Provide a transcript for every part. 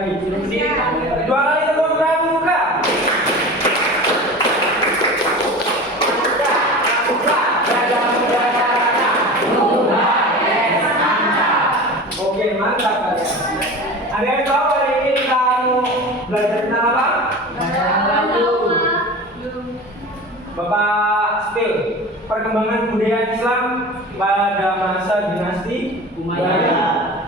lagi. Dua kali tepuk pramuka. Oke, mantap kalian. Ada yang tahu hari ini kamu belajar tentang apa? Bapak Spil, perkembangan budaya Islam pada masa dinasti Umayyah.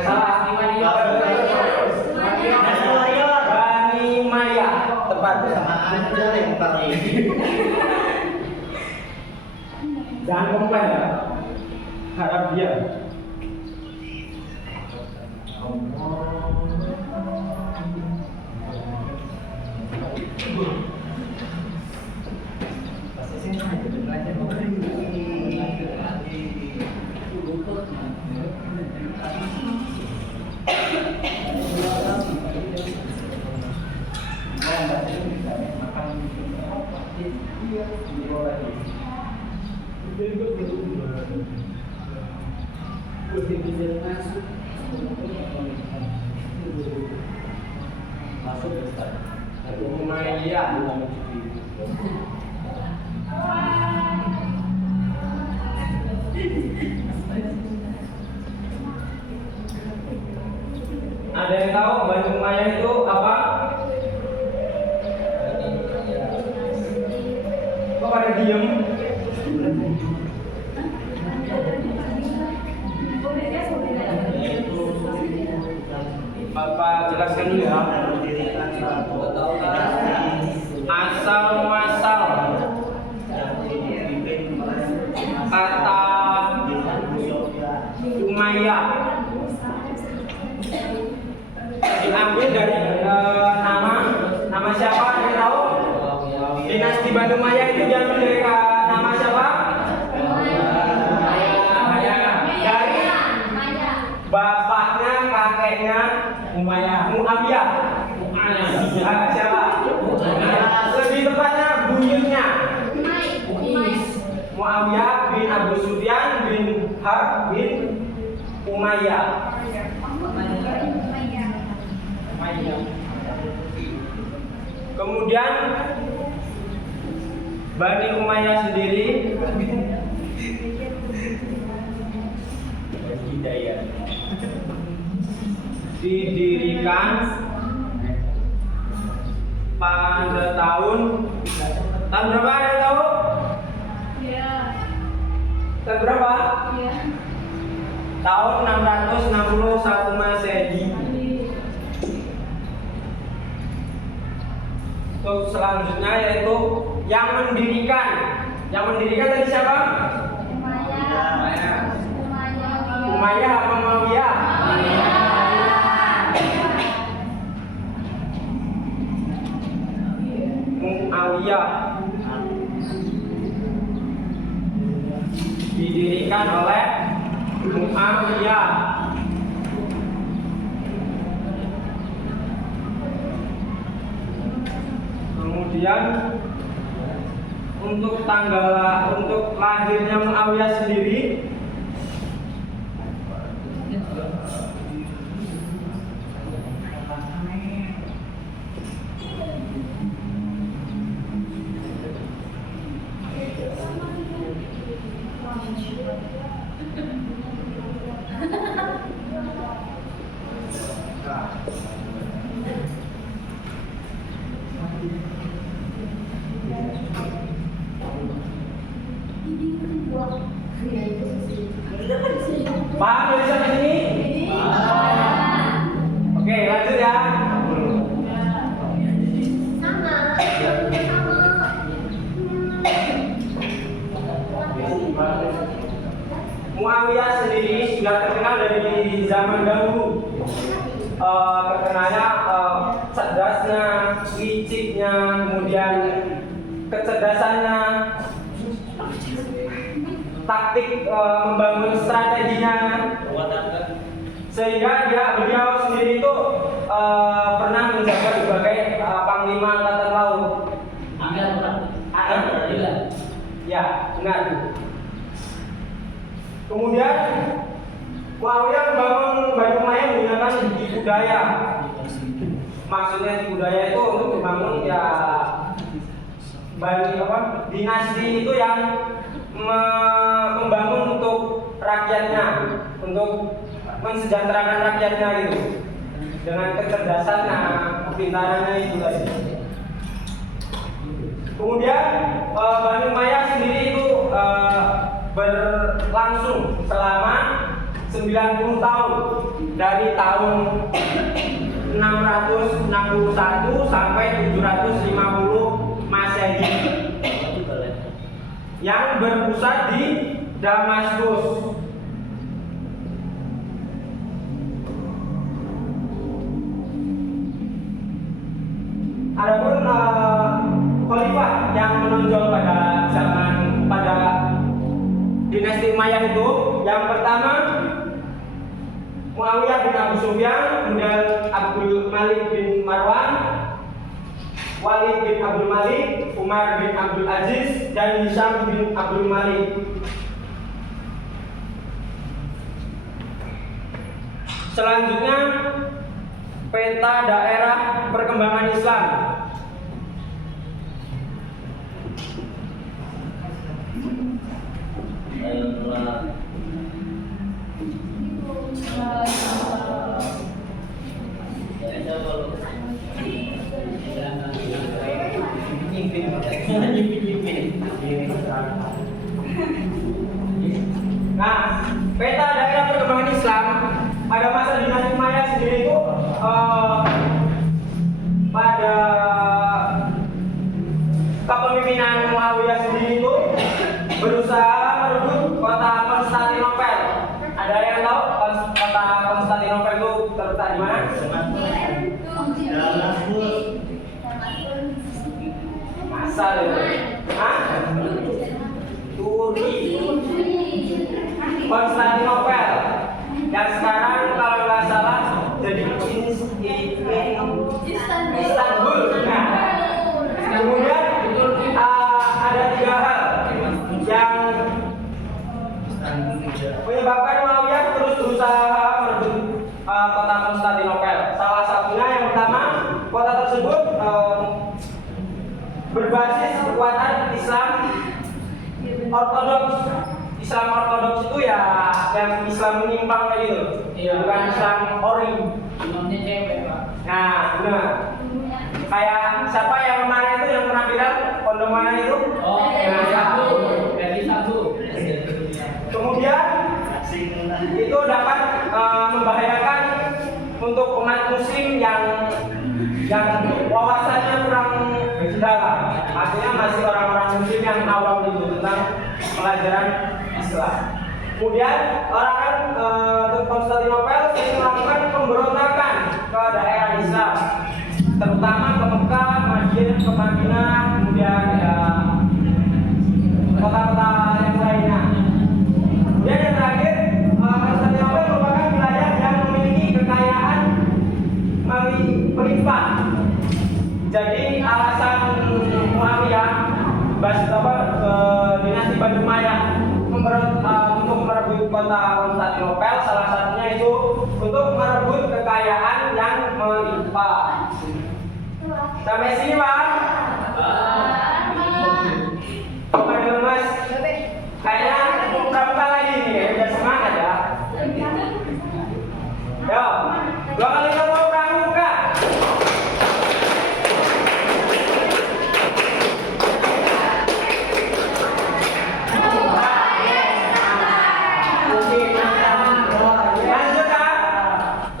Salah. Bani Umayyah, tepat. Jangan komplain ya. Harap dia. Ada yang tahu Bani Umayyah itu apa? Kok pada diem? Bapak jelaskan dulu ya. Asal muasal kata Umayyah diambil dari nama siapa? Ada yang tahu? Dinasti Bani Umayyah itu diambil dari nama siapa? Dari bapaknya, kakeknya Muawiyah. Siapa? Lebih tepatnya buyutnya Muawiyah bin Abu Sufyan bin Harb bin Umayyah. Kemudian Bani Umayyah sendiri didirikan pada tahun berapa ya tahu? Tahun berapa? Tahun 661 Masehi. Untuk selanjutnya yaitu yang mendirikan tadi siapa? Umayyah apa Muawiyah? Muawiyah didirikan oleh Muawiyah. Kemudian untuk lahirnya Muawiyah sendiri paham dari sampai sini? Oke, lanjut ya. Muawiyah sendiri sudah terkenal dari zaman dahulu. Terkenalnya cerdasnya, liciknya, kemudian kecerdasannya, taktik membangun strateginya, sehingga beliau sendiri itu pernah menjabat sebagai Panglima Angkatan Laut. Ya, benar. Kemudian Muawiyah membangun pembangunan di budaya. Maksudnya di budaya itu untuk membangun ya dinasti itu yang membangun untuk rakyatnya, untuk mensejahterakan rakyatnya gitu, dengan kecerdasan, kepintarannya itu tadi. Kemudian Bani Umayyah sendiri itu berlangsung selama 90 tahun, dari tahun 661 sampai 750 Masehi, yang berpusat di Damaskus. Adapun khalifah yang menonjol pada dinasti Umayyah itu, yang pertama Muawiyah bin Abu Sufyan, kemudian Abdul Malik bin Marwan, Walid bin Abdul Malik, Umar bin Abdul Aziz, dan Hisham bin Abdul Malik. Selanjutnya peta daerah perkembangan Islam. Nah, peta daerah perkembangan Islam pada masa dinasti Umayyah sendiri itu pada kepemimpinan Muawiyah sendiri itu berusaha merebut kota Konstantinopel. Ada yang tahu kota Konstantinopel itu terletak di mana? Masa itu? Turki. Konstantinopel yang sekarang kalau nggak salah jadi Istanbul. Nah, kemudian ada 3 hal yang menyebabkan Muawiyah terus berusaha merebut kota Konstantinopel. Salah satunya yang pertama, kota tersebut berbasis kekuatan Islam Ortodoks. Islam Ortodoks itu ya yang Islam menyimpang gitu, bukan Islam ori. Nah, benar. Kayak siapa yang kemarin itu yang pernah bilang kondom mana itu? Satu. Kemudian itu dapat membahayakan untuk umat Muslim yang wawasannya kurang dalam. Artinya masih orang-orang Muslim yang awam itu tentang pelajaran Islam. Kemudian orang Konstantinopel sering melakukan pemberontakan ke daerah Islam, terutama ke Mekah, ke Madinah, kemudian kota-kota yang lainnya. Kemudian yang terakhir, Konstantinopel merupakan wilayah yang memiliki kekayaan melimpah. Jadi alasan Muawiyah dinasti Bani Umayyah untuk merebut kota Konstantinopel, salah satunya itu untuk merebut kekayaan yang melimpah. Sampai sini, Pak? Ada Mas? Kayaknya berapa lagi nih? Udah semangat ya? Yo, 2 kali tepuk pramuka.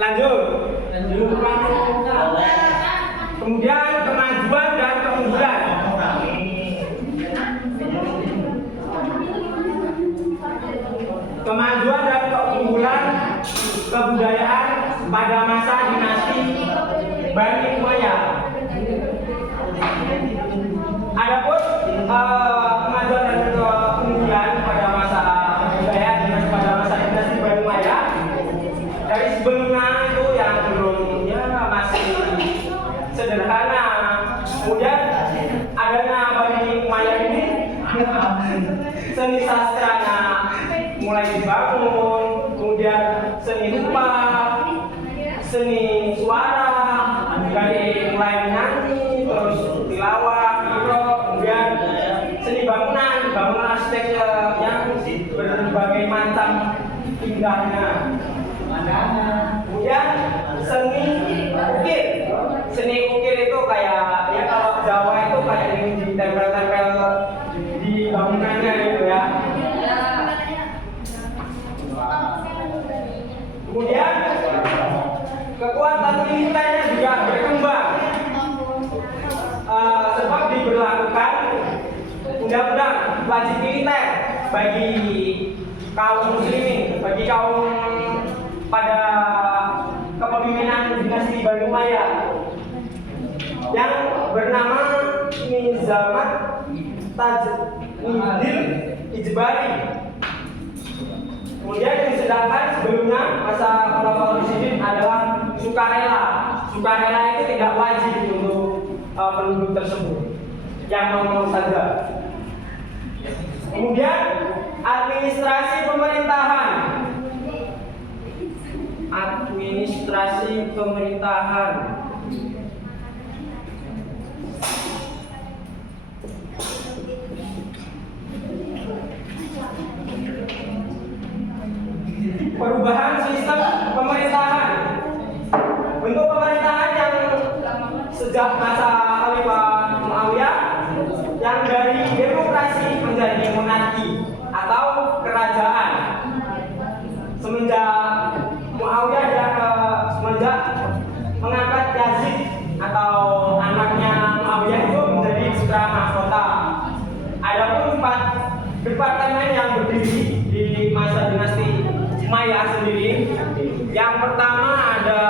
Lanjut. Kemudian kemajuan dan keunggulan. Kemajuan dan keunggulan kebudayaan pada masa dinasti Bani Umayyah. Adapun kemajuan dan keunggulan pada masa dinasti Bani Umayyah, dari sebelumnya itu yang belum masih sederhana. Kemudian adanya Bani Umayyah ini, seni sastranya mulai dibangun, kemudian seni rupa, seni suara dari mulai menyanyi, terus tilawah, hiro, kemudian seni bangunan arsitektur yang berbagai macam indahnya. Kemudian seni ukir itu kayak ya kalau Jawa itu kayak yang ditempel-tempel di bangunannya gitu ya. Kemudian kekuatan militernya juga berkembang sebab diberlakukan undang-undang wajib militer bagi kaum muslimin, bagi kaum pada kepemimpinan dinasti Bani Umayyah yang bernama Nizamat Tajdil Ijbari. Kemudian yang sedangkan sebelumnya masa Khulafaur Rasyidin adalah sukarela. Sukarela itu tidak wajib untuk penduduk tersebut, yang mau saja. Kemudian administrasi pemerintahan. Administrasi pemerintahan. Perubahan sistem pemerintahan. Bentuk pemerintahan yang sejak masa Khalifah Muawiyah yang dari demokrasi menjadi monarki atau kerajaan. Semenjak Muawiyah dan semenjak mengangkat Yazid atau anaknya Muawiyah itu menjadi putra mahkota. Adapun 4 departemen yang berdiri di masa dinasti Umayyah sendiri. Yang pertama ada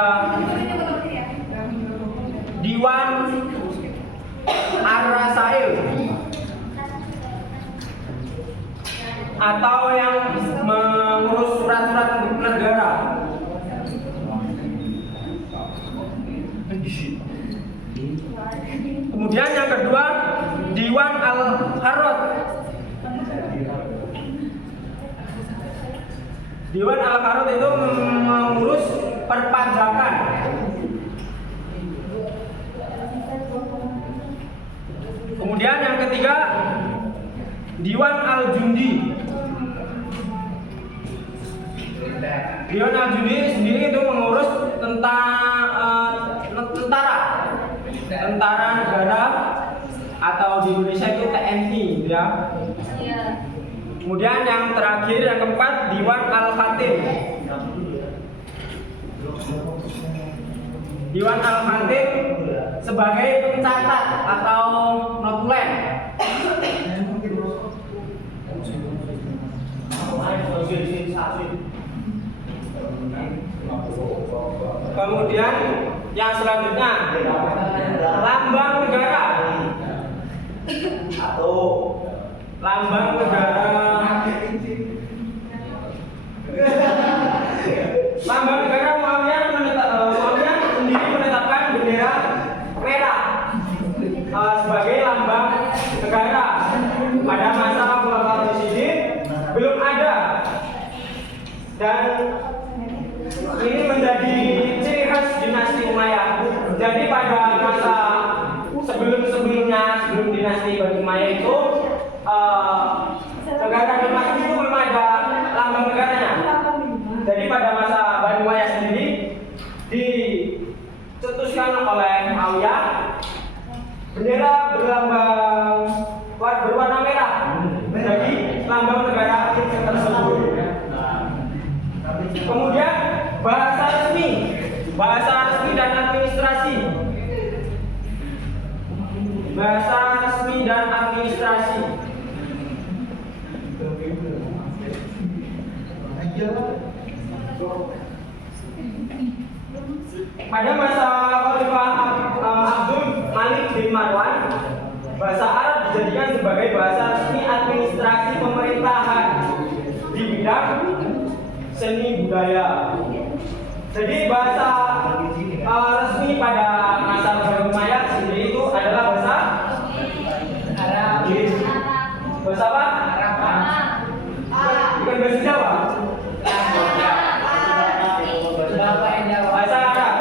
Diwan Ar-Rasail atau yang mengurus surat-surat negara. Kemudian yang kedua Diwan Al-Harrod. Diwan Al-Harrod itu mengurus perpajakan. Kemudian yang ketiga Diwan Al-Jundi. Diwan Al-Jundi sendiri itu mengurus tentara negara atau di Indonesia itu TNI ya. Kemudian yang terakhir yang keempat Diwan Al-Khatib. Diwan Al-Khatib sebagai pencatat atau notulen. Kemudian yang selanjutnya lambang negara. Lambang negara. Lambang negara Muawiyah sendiri menetapkan bendera merah sebagai lambang negara. Pada masa Khulafaur Rasyidin belum ada, dan ini menjadi ciri khas dinasti Umayyah. Jadi pada masa sebelum dinasti Bani Umayyah itu negara demokrasi itu belum ada lambang negaranya. Jadi pada masa Bani Umayyah sendiri dicetuskan oleh Muawiyah bendera berwarna merah menjadi lambang negara tersebut. Kemudian bahasa resmi dan administrasi. Bahasa resmi dan administrasi. Pada masa Khalifah Abdul Malik bin Marwan, bahasa Arab dijadikan sebagai bahasa resmi administrasi pemerintahan di bidang seni budaya. Jadi bahasa resmi pada masa Bani Umayyah sendiri itu adalah bahasa Arab. Bahasa apa? Bukan bahasa Jawa. Bahasa Arab.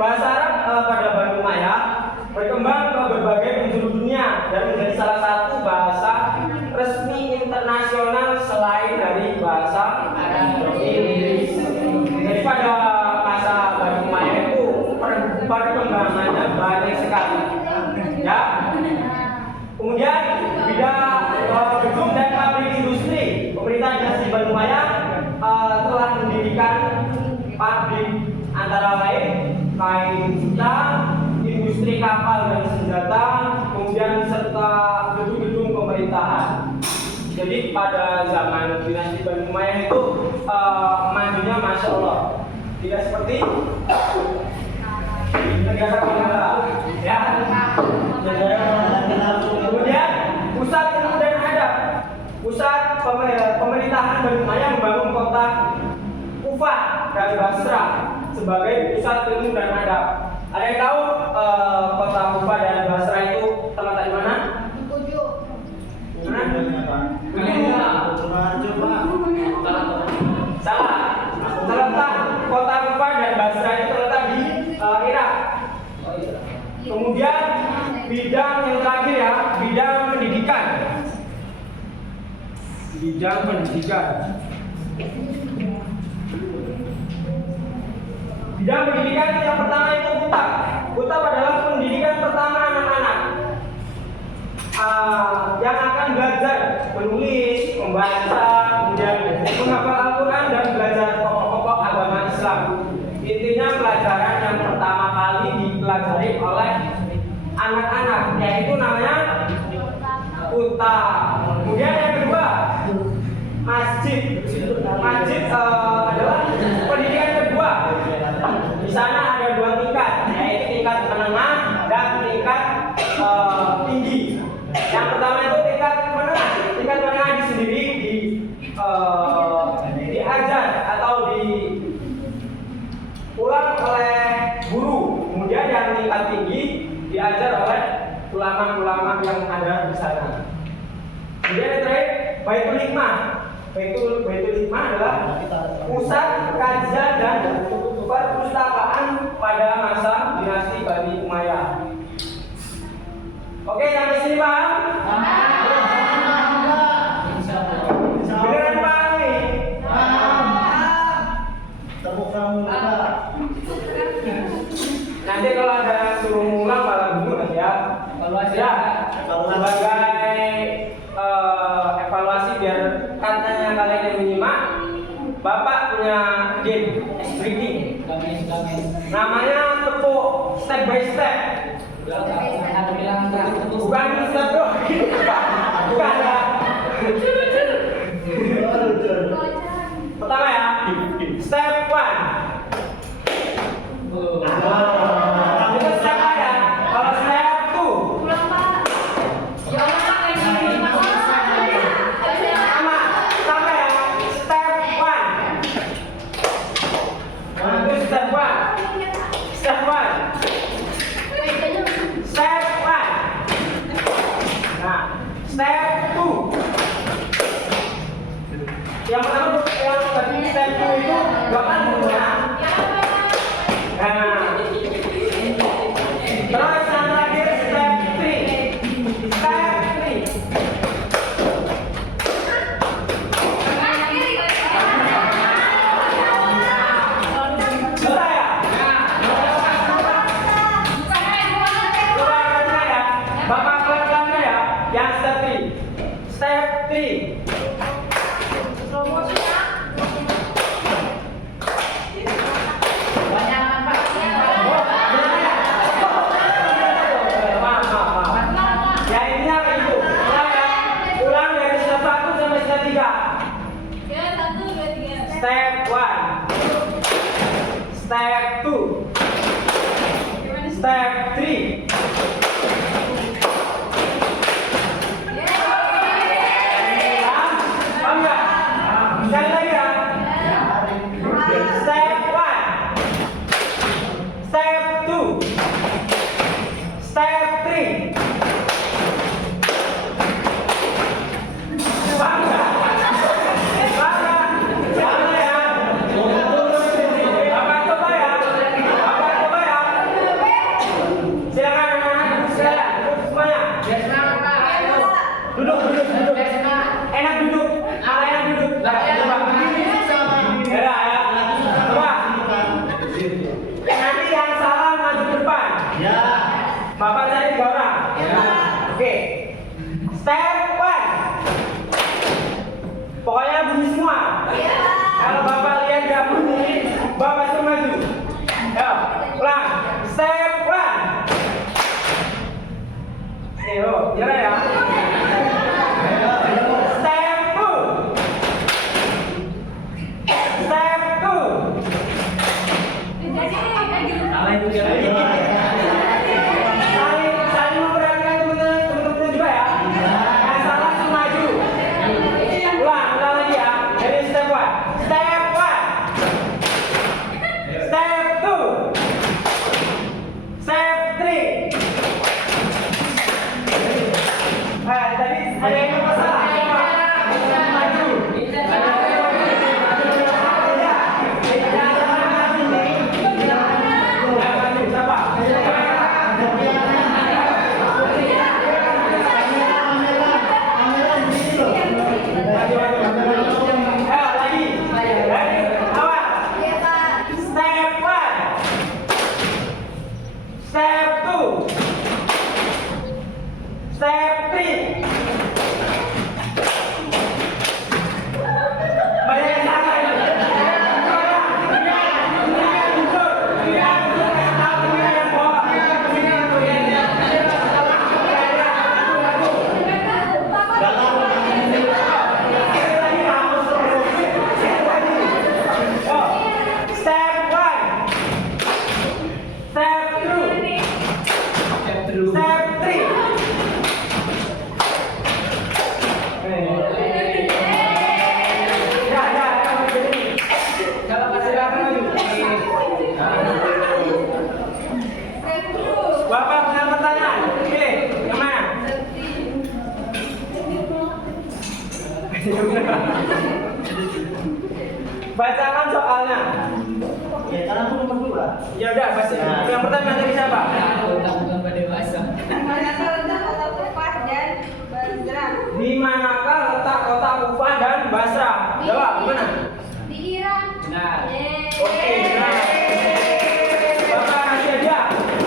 bahasa Arab pada Bani Umayyah berkembang ke berbagai penjuru dunia dan menjadi salah satu bahasa resmi internasional selain dari bahasa Inggris. Jadi pada masa Bani Umayyah itu perkembangannya banyak sekali. Ya. Kemudian bidang gedung dan pabrik industri, pemerintah dinasti Bani Umayyah telah mendirikan pabrik antara lain kain kita, industri kapal dan senjata, kemudian serta gedung-gedung pemerintahan. Jadi pada zaman dinasti Bani Umayyah itu majunya masya Allah, tidak seperti negara Belanda, ya. Kemudian pusat ilmu dan adab, pusat pemerintahan Bani Umayyah membangun kota Kufah dan Basra sebagai pusat ilmu dan adab. Ada yang tahu kota Kufah dan Basra itu terletak di mana? Salah. Terletak kota Kufah dan Basra itu terletak di Irak. Kemudian bidang yang terakhir ya, bidang pendidikan. Bidang pendidikan. Bidang pendidikan yang pertama itu kutab. Kutab adalah pendidikan pertama anak-anak yang akan belajar menulis, membaca, kemudian menghafal Al-Quran dan belajar pokok-pokok agama Islam. Intinya pelajaran yang pertama kali dipelajari oleh anak-anak, yaitu namanya kutab. Kemudian yang kedua, masjid. Masjid adalah pendidikan kedua. Di sana ada dua tingkat, yaitu tingkat menengah dan tingkat tinggi. Yang pertama itu tingkat menengah. Tingkat menengah di sendiri diajar atau diulang oleh guru. Kemudian yang tingkat tinggi diajar oleh ulama-ulama yang ada di sana. Kemudian yang terakhir, Baitul Hikmah. Baitul Hikmah adalah pusat kajian dan perpustakaan pada masa dinasti Bani Umayyah. Oke, sampai sini paham? Beneran paham nih? Nanti kalau ada suruh ngulang malah dulu ya. Evaluasi ya. Sebagai evaluasi biar katanya kalian yang menyimak, Bapak punya game breaking. Namanya tepuk step by step. Bukan step doang. Bukan ya. Pertama ya. Step 1. Itu step A ya. Kalau step 2. Sama ya. Step 1. Itu step 1. Step 1. Step 1. Nah, step 2. Yang pertama yang tadi step 2 itu Bapak menggunakan. Nah, terus yang terakhir step 3. Step 3. Sudah ya? Sudah ya? Bapak pelan-pelan ya? Yang step 3. Step 3. Step 1. Step 2. Step 3. Paham nggak? Sekali lagi ya. Step 1. Step 2. Step 3. Paham nggak? Bapak coba ya. Yo, kira ya. Step 2. Step 2. Saling memperhatikan teman-teman juga ya. Yang salah langsung maju. Ulang lagi ya. Dari step 1. Step 1. Step 2. Step 3. Tadi ada yang masalah. Coba. Maju. Step 3. Banyak yang salah ini. Step 1. Step 2. Step 3. Bapak punya pertanyaan? Oke, yang mana? Bacakan soalnya. Ya, karena aku nomor 2. Ya udah, baca. Yang pertama dari siapa? Di manakah letak kota Kufah dan Basra? Jawab, gimana? Di Irak. Benar. Oke, benar. Bapak kasih aja.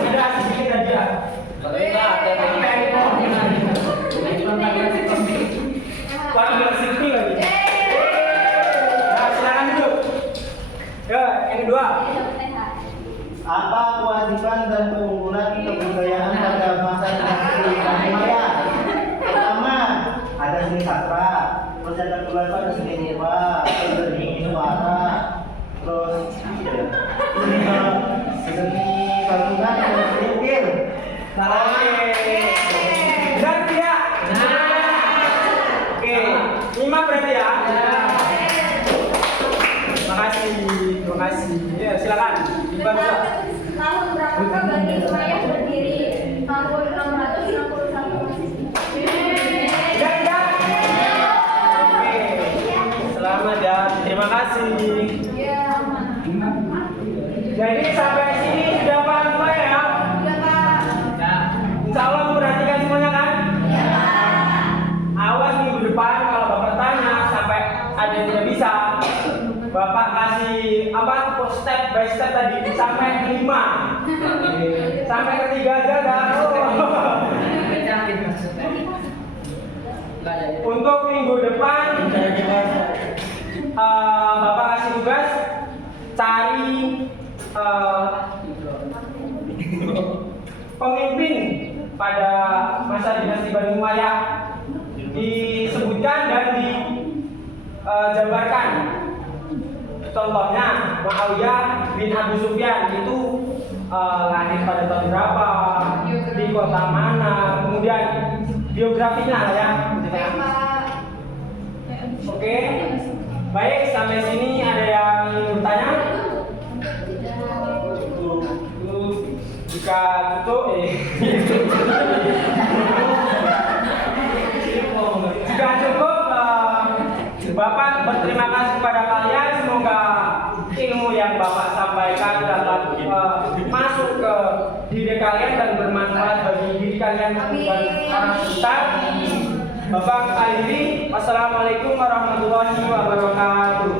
Ada sedikit aja. Bapak bersih lagi. Nah, silakan duduk. Ya, yang kedua. Apa kewajiban dan keunggulan kebudayaan pada masa dinasti Maya? Pertama, ada seni sastra. Terus yang kedua itu ada seni rupa, seni suara, terus seni bangunan dan seni ukir. Oke. Dan tidak. Oke, 5 berarti ya. Terima kasih. Ya, silakan. Dibantu. Tahun berapa Bani Umayyah berdiri? Tahun 661 Masehi. Ya. Oke. Selamat ya. Terima kasih. Ya. Jadi sampai sini sudah paham semua ya? Sudah, Pak. Insya Allah memperhatikan semuanya kan? Ya, Pak. Awas minggu depan kalau Bapak tanya sampai ada yang tidak bisa, Bapak kasih apa step by step tadi sampai 5. Sampai ketiga aja dah. Untuk minggu depan Bapak kasih tugas cari pemimpin pada masa dinasti Bani Umayyah, disebutkan dan dijabarkan. Contohnya Muawiyah bin Abu Sufyan itu lahir pada tahun berapa, di kota mana, kemudian biografinya lah ya. Ya, Pak. Oke, baik, sampai sini ada yang ingin bertanya? Jika tutup, jika cukup, Bapak berterima kasih kepada kalian. Semoga ilmu yang Bapak sampaikan dapat masuk ke diri kalian dan bermanfaat bagi diri kalian dan orang sekitar. Bapak akhiri. Wassalamualaikum warahmatullahi wabarakatuh.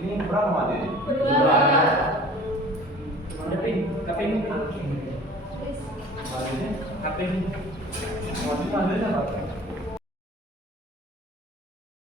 Ini berapa materi? Kaping. Materinya? Materinya apa?